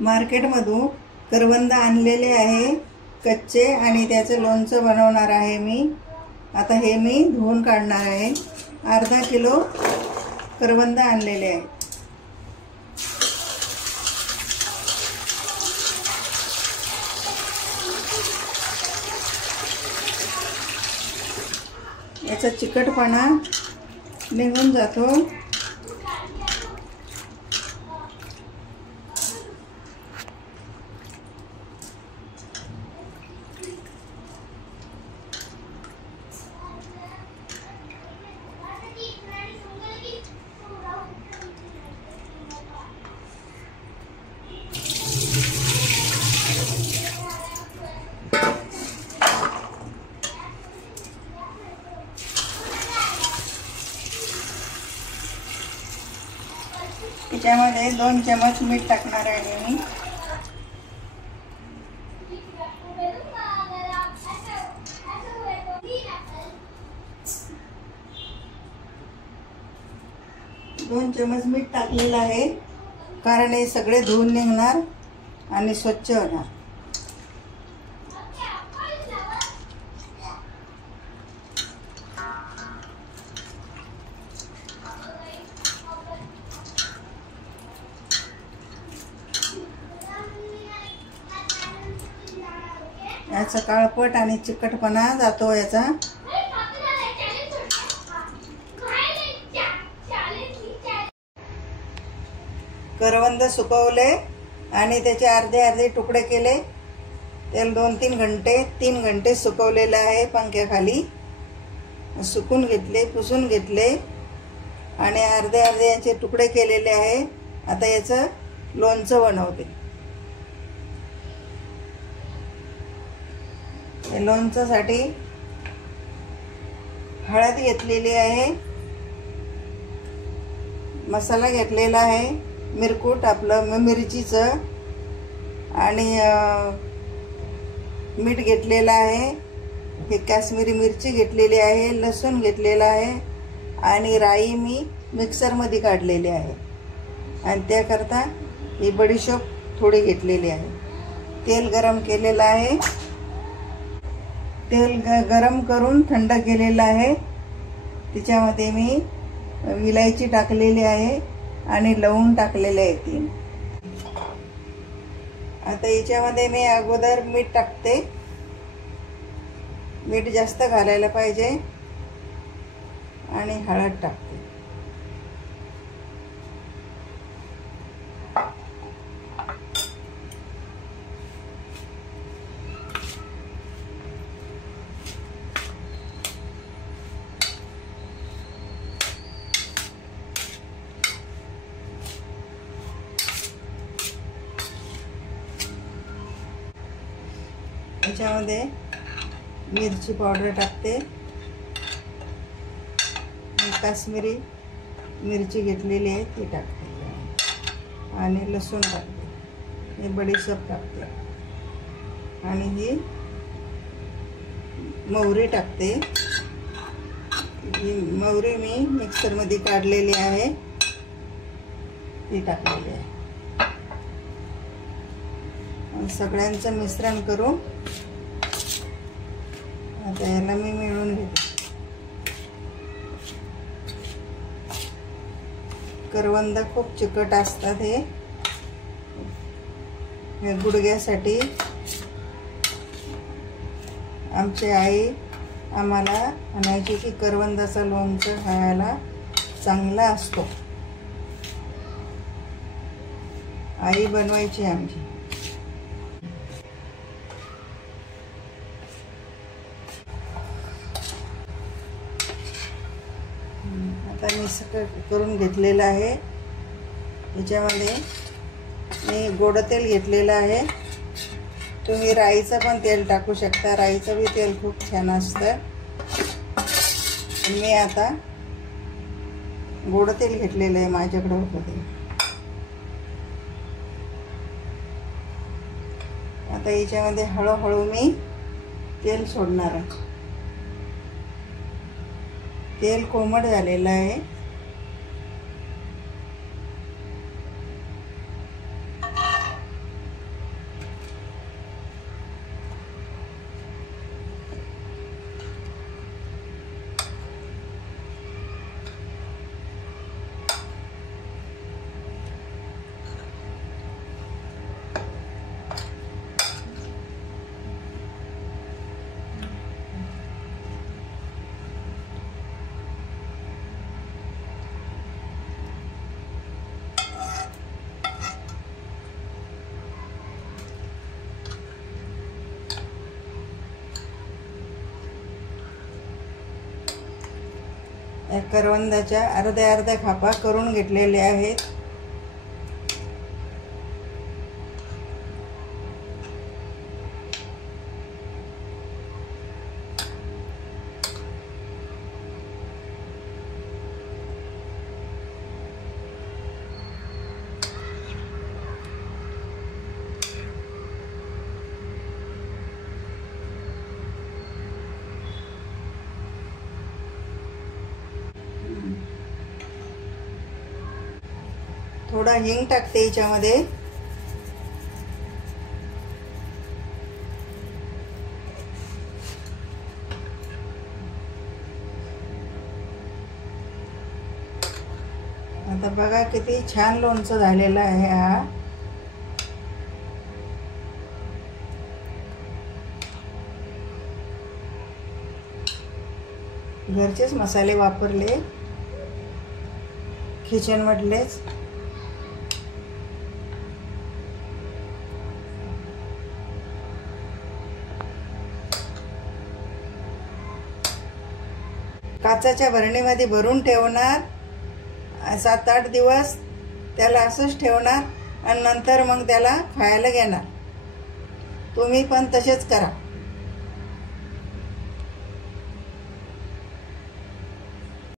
मार्केटमधून करवंद आणलेले आहे कच्चे आणि त्याचे लोणचं बनवणार आहे मी। आता हे मी धुवून काढणार आहे। अर्धा किलो करवंद आणलेले आहे। याचा चिकटपणा निघून जातो। त्याच्यामध्ये 2 चमच मीठ टाकणार आहे मी। दोन चमच मीठ टाकलेलं आहे कारण हे सगळे धुवून निघणार आणि स्वच्छ होणार। याचा काळपट आणि चिकटपणा जातो याचा। करवंद सुकवले आणि त्याचे अर्धे अर्धे तुकडे केले। त्याला 3 घंटे सुकवलेलं आहे पंख्याखाली। सुकून घेतले, पुसून घेतले आणि अर्धे अर्धे याचे तुकडे केलेले आहे। आता याचं लोणचं बनवते। लोणच्यासाठी हळद घेतलेली आहे, मसाला घेतलेला आहे, मिरकूट आपलं मिरचीचं आणि मीठ घेतलेलं आहे, हे काश्मीरी मिरची घेतलेली आहे, लसूण घेतलेला आहे आणि राई मी मिक्सरमध्ये काढलेली आहे आणि त्याकरता ही बडीशोप थोडी घेतलेली आहे। तेल गरम केलेलं आहे। तेल गरम करून थंड केलेलं आहे। त्याच्यामध्ये मी विलायची टाकलेली आहे आणि लवंग टाकलेले आहे 3। आता याच्यामध्ये मी अगोदर मीठ टाकते। मीठ जास्त घालायला पाहिजे आणि हळद टाकते। याच्यामध्ये मिरची पावडर टाकते, काश्मीरी मिरची घेतलेली आहे ती टाकते आणि लसूण टाकते, हे बडीशेप टाकते आणि ही मोहरी टाकते। ही मोहरी मी मिक्सरमध्ये काढलेली आहे ती टाकलेली आहे। सगळ्यांचं मिश्रण करून आता याला मी मिळून घेते। करवंद खूप चिकट असतात हे गुडघ्यासाठी। आमची आई आम्हाला म्हणायची की करवंदाचं लोणचं खायला चांगला असतो। आई बनवायची आमची। आता मी सगळं करून घेतलेलं आहे। याच्यामध्ये मी गोड तेल घेतलेलं आहे। तुम्ही राईचं पण तेल टाकू शकता, राईचं बी तेल खूप छान असतं। मी आता गोड तेल घेतलेलं आहे, माझ्याकडे होतं ते। आता याच्यामध्ये हळूहळू मी तेल सोडणार आहे। तेल कोमट झालेलं आहे। करवंदाच्या अर्ध्या अर्ध्या खापा करून घेतलेल्या आहेत. थोडा हिंग टाकते याच्यामध्ये. आता बघा किती छान लोणचं झालेलं आहे. हा घरचेच मसाले वापरले, किचन मधलेच. काचेच्या भरणीमध्ये भरून ठेवणार. 7-8 दिवस त्याला असंच ठेवणार आणि नंतर मग त्याला खायला घेणार. तुम्ही पण तसेच करा.